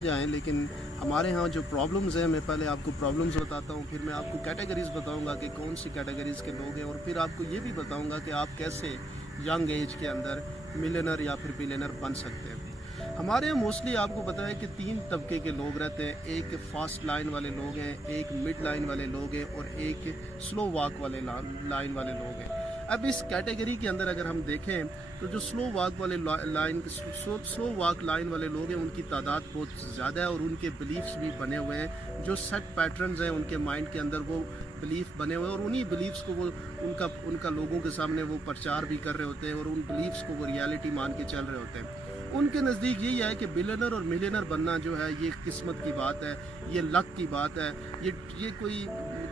जाएँ, लेकिन हमारे यहाँ जो प्रॉब्लम्स हैं, मैं पहले आपको प्रॉब्लम्स बताता हूँ, फिर मैं आपको कैटेगरीज़ बताऊँगा कि कौन सी कैटेगरीज़ के लोग हैं, और फिर आपको ये भी बताऊँगा कि आप कैसे यंग एज के अंदर मिलियनर या फिर बिलियनर बन सकते हैं। हमारे यहाँ मोस्टली आपको पता है कि 3 तबके के लोग रहते हैं। एक फास्ट लाइन वाले लोग हैं, एक मिड लाइन वाले लोग हैं और एक स्लो वॉक वाले लाइन वाले लोग हैं। अब इस कैटेगरी के अंदर अगर हम देखें तो जो स्लो वॉक वाले स्लो वॉक लाइन वाले लोग हैं, उनकी तादाद बहुत ज़्यादा है और उनके बिलीफ्स भी बने हुए हैं। जो सेट पैटर्न्स हैं उनके माइंड के अंदर, वो बिलीफ बने हुए हैं और उन्हीं बिलीफ्स को वो उनका लोगों के सामने वो प्रचार भी कर रहे होते हैं और उन बिलीफ्स को वो रियलिटी मान के चल रहे होते हैं। उनके नज़दीक यही है कि बिलियनर और मिलियनर बनना जो है ये किस्मत की बात है, ये लक की बात है, ये कोई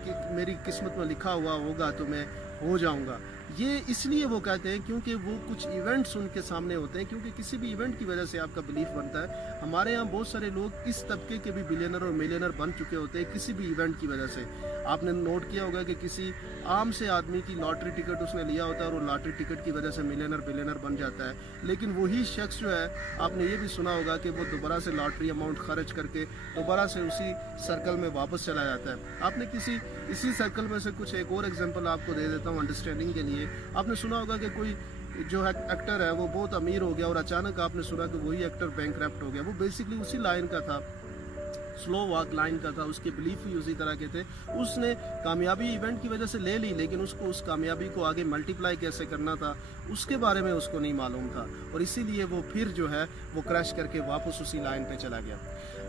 कि मेरी किस्मत में लिखा हुआ होगा तो मैं हो जाऊंगा। ये इसलिए वो कहते हैं क्योंकि वो कुछ इवेंट्स उनके सामने होते हैं, क्योंकि किसी भी इवेंट की वजह से आपका बिलीफ बनता है। हमारे यहाँ बहुत सारे लोग इस तबके के भी बिलियनर और मिलियनर बन चुके होते हैं किसी भी इवेंट की वजह से। आपने नोट किया होगा कि किसी आम से आदमी की लॉटरी टिकट उसने लिया होता है और वो लॉटरी टिकट की वजह से मिलियनर बिलियनर बन जाता है, लेकिन वही शख्स जो है, आपने ये भी सुना होगा कि वो दोबारा से लॉटरी अमाउंट खर्च करके दोबारा से उसी सर्कल में वापस चला जाता है। आपने इसी सर्कल में से कुछ एक और एग्जांपल आपको दे देता हूँ अंडरस्टैंडिंग के लिए। आपने सुना होगा कि कोई जो है एक्टर है वो बहुत अमीर हो गया और अचानक आपने सुना कि वही एक्टर बैंकरप्ट हो गया। वो बेसिकली उसी लाइन का था, स्लो वॉक लाइन का था, उसके बिलीफ भी उसी तरह के थे। उसने कामयाबी इवेंट की वजह से ले ली, लेकिन उसको उस कामयाबी को आगे मल्टीप्लाई कैसे करना था उसके बारे में उसको नहीं मालूम था, और इसीलिए वो फिर जो है वो क्रैश करके वापस उसी लाइन पे चला गया।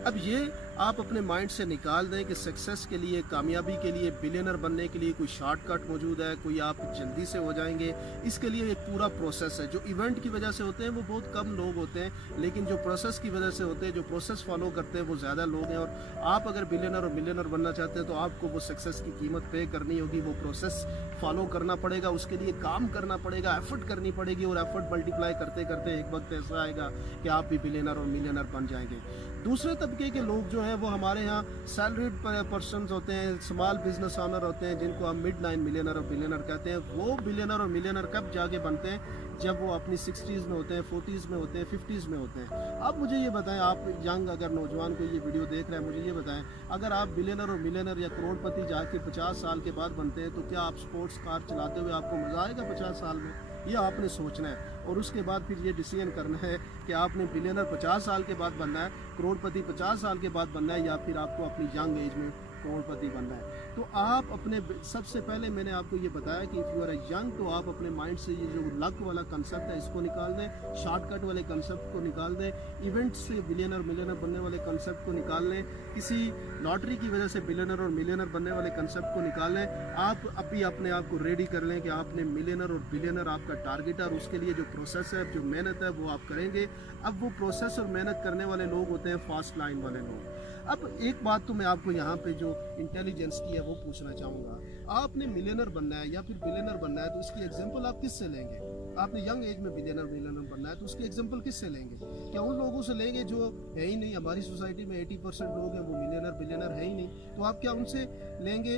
अब ये आप अपने माइंड से निकाल दें कि सक्सेस के लिए, कामयाबी के लिए, बिलियनर बनने के लिए कोई शॉर्टकट मौजूद है, कोई आप जल्दी से हो जाएंगे। इसके लिए एक पूरा प्रोसेस है। जो इवेंट की वजह से होते हैं वो बहुत कम लोग होते हैं, लेकिन जो प्रोसेस की वजह से होते हैं, जो प्रोसेस फॉलो करते हैं, वो ज़्यादा लोग हैं। और आप अगर बिलियनर और मिलियनर बनना चाहते हैं तो आपको वो सक्सेस की कीमत पे करनी होगी, वो प्रोसेस फॉलो करना पड़ेगा, उसके लिए काम करना पड़ेगा, एफर्ट करनी पड़ेगी, और एफर्ट मल्टीप्लाई करते करते एक वक्त ऐसा आएगा कि आप भी बिलियनर और मिलियनर बन जाएंगे। दूसरे तबके के लोग जो हैं वो हमारे यहाँ सैलरीड पर्सनस होते हैं, स्मॉल बिजनेस ऑनर होते हैं, जिनको हम मिड लाइन मिलियनर और बिलियनर कहते हैं। वो बिलियनर और मिलियनर कब जाके बनते हैं? जब वो अपनी 60s में होते हैं, 40s में होते हैं, 50s में होते हैं। अब मुझे ये बताएं, आप यंग अगर नौजवान को ये वीडियो देख रहे हैं, मुझे ये बताएं, अगर आप बिलियनर और मिलियनर या करोड़पति जाके 50 साल के बाद बनते हैं तो क्या आप स्पोर्ट्स कार चलाते हुए आपको मज़ा आएगा 50 साल में? ये आपने सोचना है, और उसके बाद फिर ये डिसीजन करना है कि आपने बिलियनर 50 साल के बाद बनना है, करोड़पति 50 साल के बाद बनना है, या फिर आपको अपनी यंग एज में करोड़पति बनना है। तो आप अपने, सबसे पहले मैंने आपको ये बताया कि इफ़ यू आर यंग तो आप अपने माइंड से ये जो लक वाला कंसेप्ट है इसको निकाल दें, शॉर्टकट वाले कंसेप्ट को निकाल दें, इवेंट से बिलियनर मिलियनर बनने वाले कंसेप्ट को निकाल लें, किसी लॉटरी की वजह से बिलियनर और मिलियनर बनने वाले कंसेप्ट को निकाल लें। आप अभी अपने आप को रेडी कर लें कि आपने मिलियनर और बिलियनर आपका टारगेट है, और उसके लिए जो प्रोसेस है, जो मेहनत है, वो आप करेंगे। अब वो प्रोसेस और मेहनत करने वाले लोग होते हैं फास्ट लाइन वाले लोग। अब एक बात तो मैं आपको यहाँ पे जो इंटेलिजेंस की है वो पूछना चाहूँगा। आपने मिलियनर बनना है या फिर बिलियनर बनना है तो इसकी एग्जांपल आप किससे लेंगे? आपने यंग एज में बिलियनर बनना है तो उसकी एग्जांपल किससे लेंगे? क्या उन लोगों से लेंगे जो है ही नहीं? हमारी सोसाइटी में 80% लोग हैं वो मिलियनर बिलियनर है ही नहीं, तो आप क्या उनसे लेंगे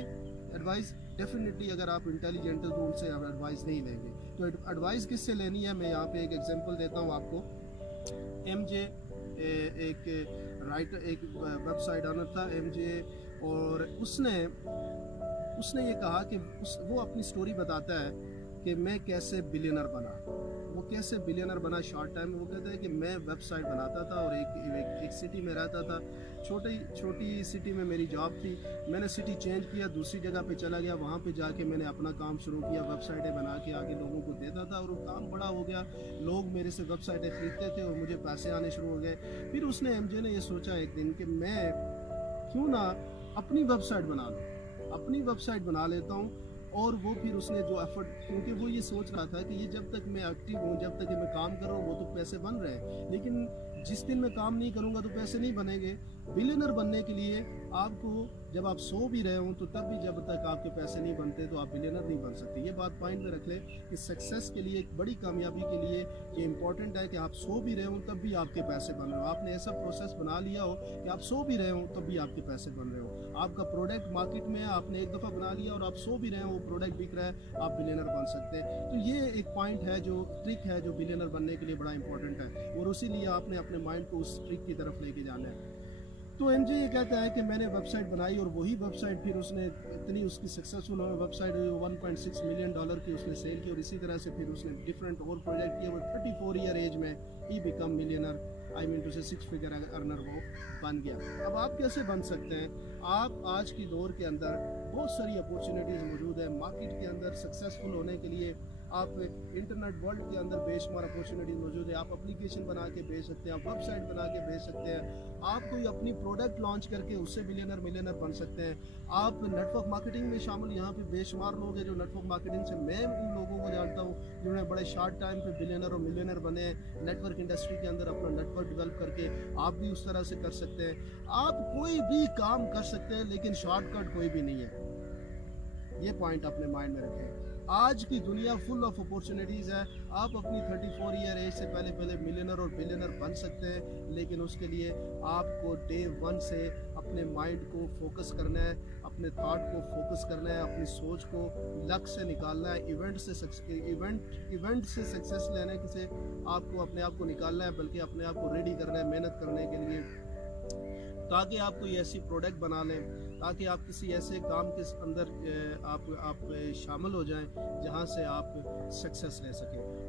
एडवाइस? डेफिनेटली अगर आप इंटेलिजेंट हो तो उनसे एडवाइस नहीं लेंगे। तो एडवाइस किससे लेनी है? मैं यहाँ पे एक एग्जांपल देता हूँ आपको। MJ एक राइटर, एक वेबसाइट ऑनर था MJ, और उसने ये कहा कि वो अपनी स्टोरी बताता है कि मैं कैसे बिलियनर बना। वो कैसे बिलियनर बना शॉर्ट टाइम में। वो कहता है कि मैं वेबसाइट बनाता था और एक सिटी में रहता था, छोटी सिटी में मेरी जॉब थी। मैंने सिटी चेंज किया, दूसरी जगह पे चला गया, वहाँ पे जाके मैंने अपना काम शुरू किया, वेबसाइटें बना के आगे लोगों को देता था, और वो काम बड़ा हो गया, लोग मेरे से वेबसाइटें खरीदते थे और मुझे पैसे आने शुरू हो गए। फिर उसने MJ ने ये सोचा एक दिन कि मैं क्यों ना अपनी वेबसाइट बना लूँ, अपनी वेबसाइट बना लेता हूँ। और वो फिर उसने जो एफर्ट, क्योंकि वो ये सोच रहा था कि ये जब तक मैं एक्टिव हूँ, जब तक मैं काम कर रहा हूँ, वो तो पैसे बन रहे हैं, लेकिन जिस दिन मैं काम नहीं करूँगा तो पैसे नहीं बनेंगे। बिलियनर बनने के लिए आपको, जब आप सो भी रहे हो तो तब भी जब तक आपके पैसे नहीं बनते तो आप बिलियनर नहीं बन सकते। ये बात माइंड में रख लें कि सक्सेस के लिए, एक बड़ी कामयाबी के लिए ये इंपॉर्टेंट है कि आप सो भी रहे हो तब भी आपके पैसे बन रहे हो। आपने ऐसा प्रोसेस बना लिया हो कि आप सो भी रहे हो तब भी आपके पैसे बन रहे हो। आपका प्रोडक्ट मार्केट में है, आपने एक दफ़ा बना लिया और आप सो भी रहे हो, वो प्रोडक्ट बिक रहा है, आप बिलियनर बन सकते हैं। तो ये एक पॉइंट है, जो ट्रिक है, जो बिलियनर बनने के लिए बड़ा इंपॉर्टेंट है, और उसी लिए आपने अपने माइंड को उस ट्रिक की तरफ लेके जाना है। तो एनजे ये कहता है कि मैंने वेबसाइट बनाई और वही वेबसाइट फिर उसने इतनी उसकी सक्सेसफुल वेबसाइट हुई, 1.6 मिलियन डॉलर की उसने सेल की, और इसी तरह से फिर उसने डिफरेंट और प्रोजेक्ट किए। वो 34 ईयर एज में ही become millionaire, I mean to say 6 figure earner वो बन गया। अब आप कैसे बन सकते हैं? आप आज की दौर के अंदर बहुत सारी अपॉर्चुनिटीज़ मौजूद है मार्केट के अंदर सक्सेसफुल होने के लिए। आप इंटरनेट वर्ल्ड के अंदर बेशुमार अपॉर्चुनिटीज़ मौजूद है। आप एप्लीकेशन बना के बेच सकते हैं, आप वेबसाइट बना के बेच सकते हैं, आप कोई अपनी प्रोडक्ट लॉन्च करके उससे मिलियनर बन सकते हैं। आप नेटवर्क मार्केटिंग में शामिल, यहाँ पे बेशुमार लोग हैं जो नेटवर्क मार्केटिंग से, मैं उन लोगों को जानता हूँ जिन्होंने बड़े शॉर्ट टाइम पे बिलियनर और मिलियनर बने हैं नेटवर्क इंडस्ट्री के अंदर अपना नेटवर्क डेवलप करके। आप भी उस तरह से कर सकते हैं। आप कोई भी काम कर सकते हैं, लेकिन शॉर्टकट कोई भी नहीं है। ये पॉइंट अपने माइंड में रखें। आज की दुनिया फुल ऑफ अपॉर्चुनिटीज़ है। आप अपनी 34 ईयर एज से पहले मिलियनर और बिलियनर बन सकते हैं, लेकिन उसके लिए आपको डे 1 से अपने माइंड को फोकस करना है, अपने थॉट को फोकस करना है, अपनी सोच को लक्ष्य से निकालना है। इवेंट से सक्सेस लेने से आपको अपने आप को निकालना है, बल्कि अपने आप को रेडी करना है मेहनत करने के लिए, ताकि आप कोई ऐसी प्रोडक्ट बना लें, ताकि आप किसी ऐसे काम के अंदर आप शामिल हो जाएं जहां से आप सक्सेस ले सकें।